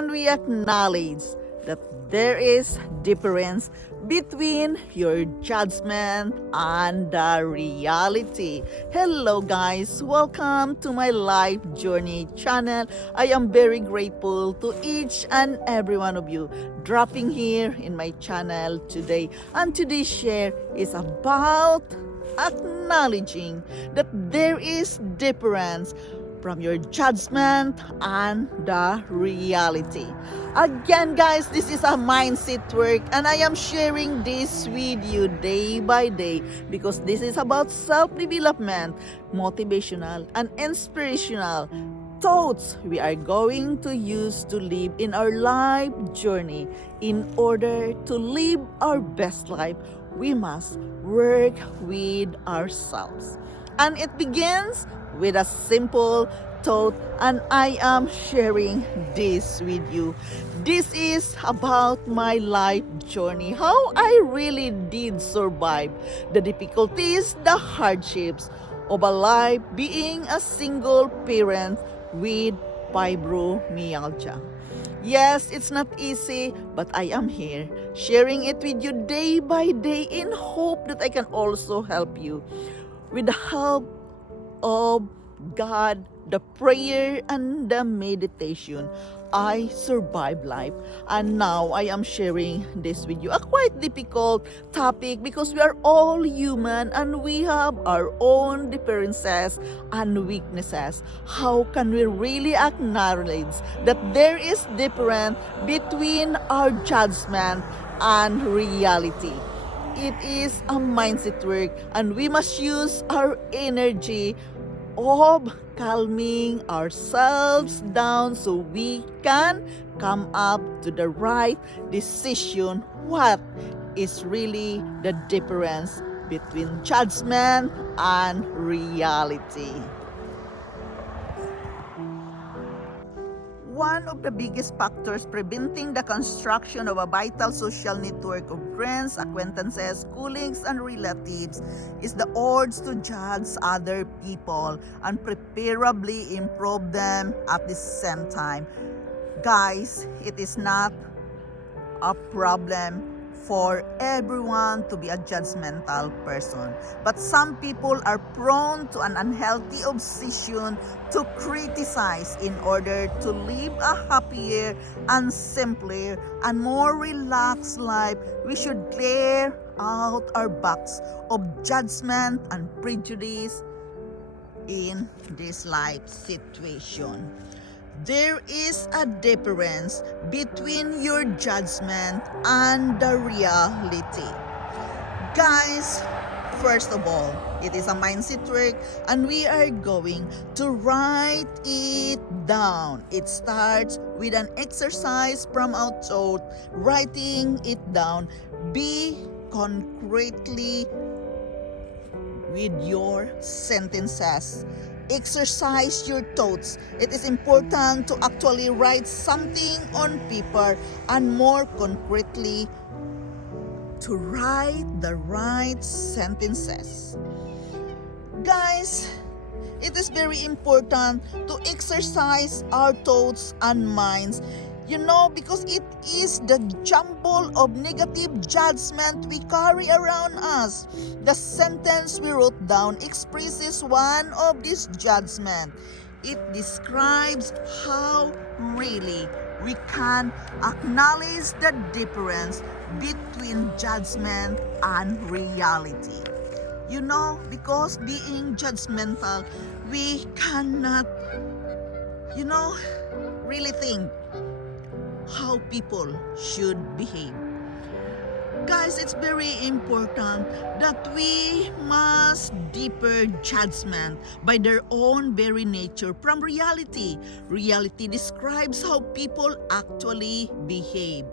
can we acknowledge that there is difference between your judgment and the reality. Hello guys, welcome to my Life Journey channel. I am very grateful to each and every one of you dropping here in my channel today. And today's share is about acknowledging that there is difference from your judgment and the reality. Again guys, this is a mindset work and I am sharing this with you day by day because this is about self-development, motivational and inspirational thoughts we are going to use to live in our life journey. In order to live our best life, we must work with ourselves. And it begins with a simple thought, and I am sharing this with you. This is about my life journey, how I really did survive the difficulties, the hardships of a life being a single parent with fibromyalgia. Yes, it's not easy, but I am here sharing it with you day by day in hope that I can also help you. With the help of God, the prayer and the meditation, I survived life, and now I am sharing this with you. A quite difficult topic because we are all human and we have our own differences and weaknesses. How can we really acknowledge that there is difference between our judgment and reality? It is a mindset work and we must use our energy of calming ourselves down so we can come up to the right decision. What is really the difference between judgment and reality? One of the biggest factors preventing the construction of a vital social network of friends, acquaintances, colleagues, and relatives is the urge to judge other people and preferably improve them at the same time. Guys, it is not a problem for everyone to be a judgmental person, but some people are prone to an unhealthy obsession to criticize in order to live a happier and simpler and more relaxed life. We should clear out our box of judgment and prejudice in this life situation. There is a difference between your judgment and the reality. Guys, first of all, it is a mindset work and we are going to write it down. It starts with an exercise from our thought, writing it down. Be concretely with your sentences. Exercise your thoughts. It is important to actually write something on paper and more concretely to write the right sentences. Guys, it is very important to exercise our thoughts and minds. You know, because it is the jumble of negative judgment we carry around us. The sentence we wrote down expresses one of these judgments. It describes how really we can acknowledge the difference between judgment and reality. You know, because being judgmental, we cannot, really think how people should behave. Guys, it's very important that we must differ judgment by their own very nature from reality. Reality describes how people actually behave.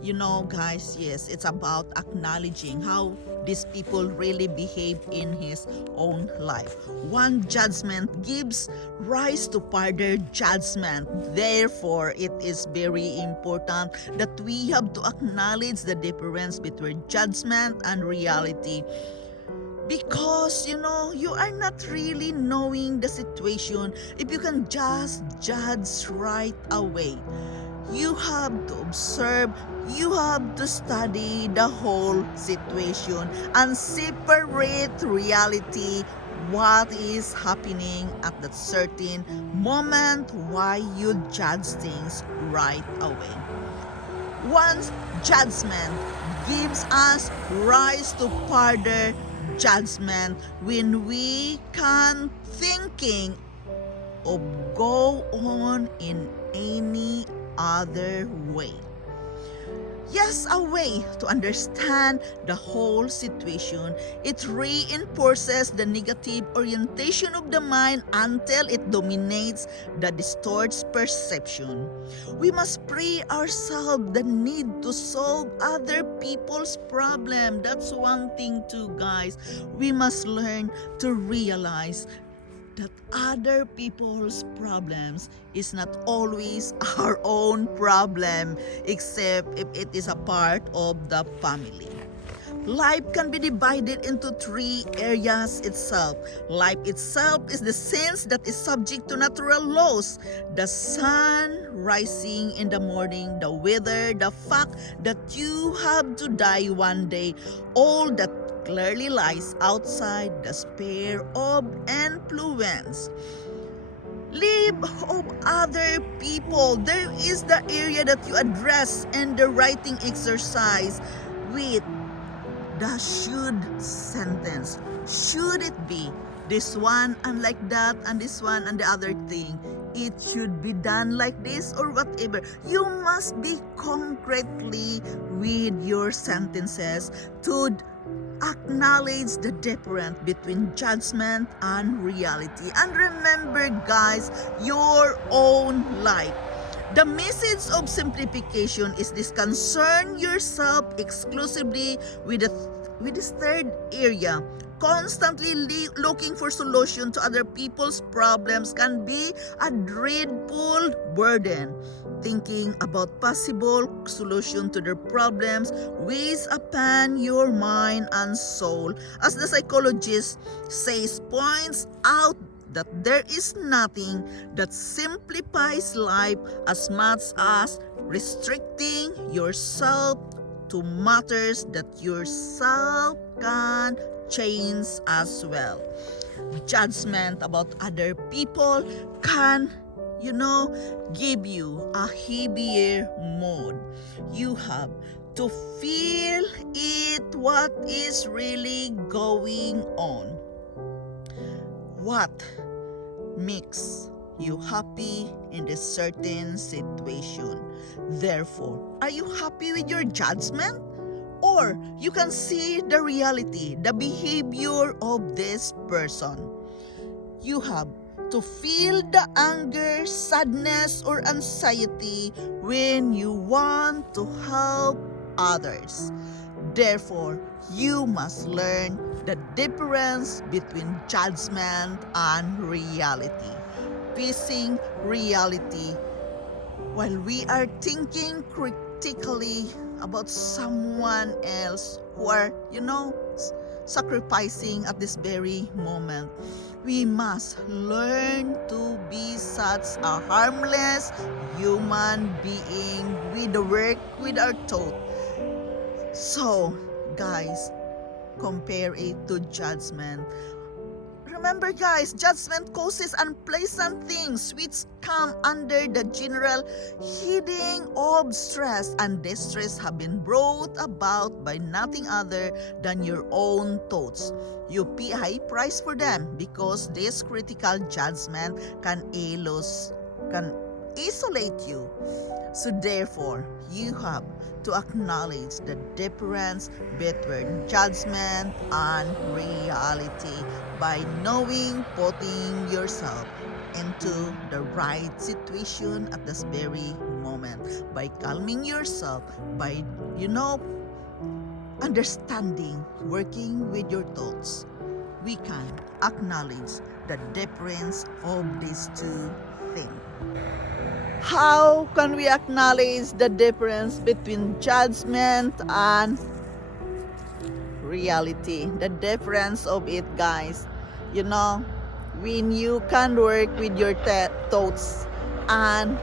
You know, guys, yes, it's about acknowledging how these people really behave in his own life. One judgment gives rise to further judgment. Therefore, it is very important that we have to acknowledge the difference between judgment and reality. Because, you are not really knowing the situation if you can just judge right away. You have to observe, you have to study the whole situation and separate reality, what is happening at that certain moment, why you judge things right away. Once judgment gives us rise to further judgment when we can thinking of go on in any other way. Yes, a way to understand the whole situation. It reinforces the negative orientation of the mind until it dominates the distorts perception. We must free ourselves the need to solve other people's problem. That's one thing too, guys. We must learn to realize that other people's problems is not always our own problem, except if it is a part of the family. Life can be divided into three areas itself. Life itself is the sense that is subject to natural laws. The sun rising in the morning, the weather, the fact that you have to die one day, all that clearly lies outside the sphere of influence. Live of other people. There is the area that you address in the writing exercise with the should sentence. Should it be this one and like that and this one and the other thing? It should be done like this or whatever. You must be concretely with your sentences to acknowledge the difference between judgment and reality. And remember, guys, your own life. The message of simplification is this: concern yourself exclusively with this third area. Constantly looking for solution to other people's problems can be a dreadful burden. Thinking about possible solution to their problems weighs upon your mind and soul. As the psychologist says, points out that there is nothing that simplifies life as much as restricting yourself to matters that yourself can change as well. Judgment about other people can, give you a heavier mood. You have to feel it, what is really going on. What makes you happy in this certain situation? Therefore, are you happy with your judgment? Or you can see the reality, the behavior of this person. You have to feel the anger, sadness, or anxiety when you want to help others. Therefore, you must learn the difference between judgment and reality. Facing reality while we are thinking critically about someone else who are, sacrificing at this very moment. We must learn to be such a harmless human being with the work with our thought. So, guys, compare it to judgment. Remember, guys, judgment causes unpleasant things which come under the general heading of stress, and distress have been brought about by nothing other than your own thoughts. You pay a high price for them because this critical judgment can isolate you. So therefore, you have to acknowledge the difference between judgment and reality by knowing, putting yourself into the right situation at this very moment, by calming yourself, by, understanding, working with your thoughts. We can acknowledge the difference of these two things. How can we acknowledge the difference between judgment and reality? The difference of it, guys. When you can work with your thoughts and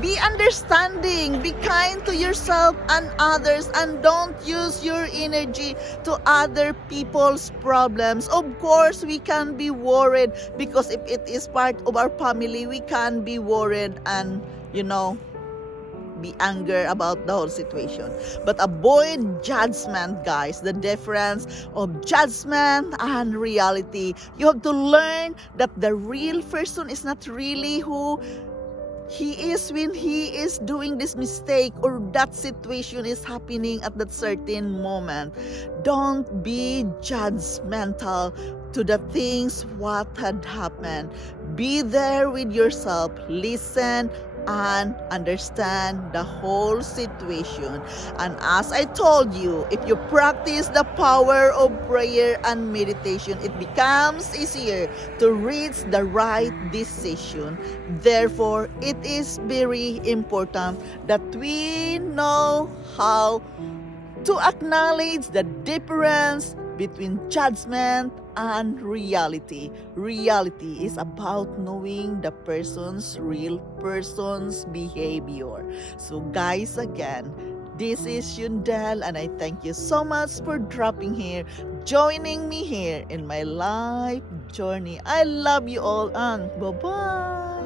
Be understanding, be kind to yourself and others, and don't use your energy to other people's problems. Of course, we can be worried because if it is part of our family, we can be worried and, be angry about the whole situation. But avoid judgment, guys. The difference of judgment and reality. You have to learn that the real person is not really who he is when he is doing this mistake or that situation is happening at that certain moment. Don't be judgmental to the things what had happened. Be there with yourself. Listen and understand the whole situation. And as I told you, if you practice the power of prayer and meditation, it becomes easier to reach the right decision. Therefore, it is very important that we know how to acknowledge the difference between judgment and reality. Reality is about knowing the real person's behavior. So guys, again, this is Yundel, and I thank you so much for dropping here, joining me here in my life journey. I love you all, and bye-bye.